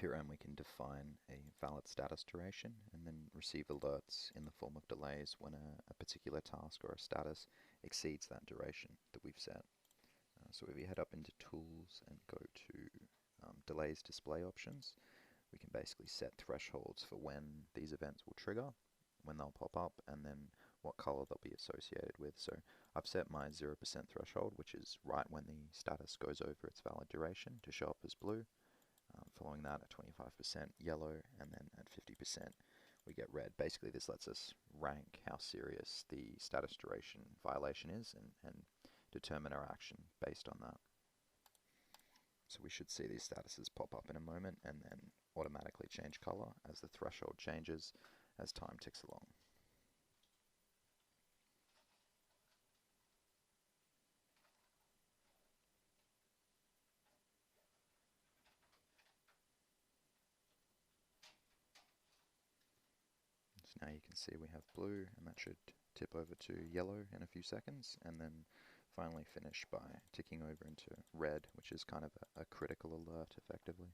Pitram we can define a valid status duration and then receive alerts in the form of delays when a particular task or a status exceeds that duration that we've set. So if we head up into Tools and go to Delays Display Options, we can basically set thresholds for when these events will trigger, when they'll pop up, and then what color they'll be associated with. So I've set my 0% threshold, which is right when the status goes over its valid duration, to show up as blue. Following that at 25% yellow, and then at 50% we get red. Basically this lets us rank how serious the status duration violation is and determine our action based on that. So we should see these statuses pop up in a moment and then automatically change color as the threshold changes as time ticks along. So now you can see we have blue, and that should tip over to yellow in a few seconds, and then finally finish by ticking over into red, which is kind of a critical alert effectively.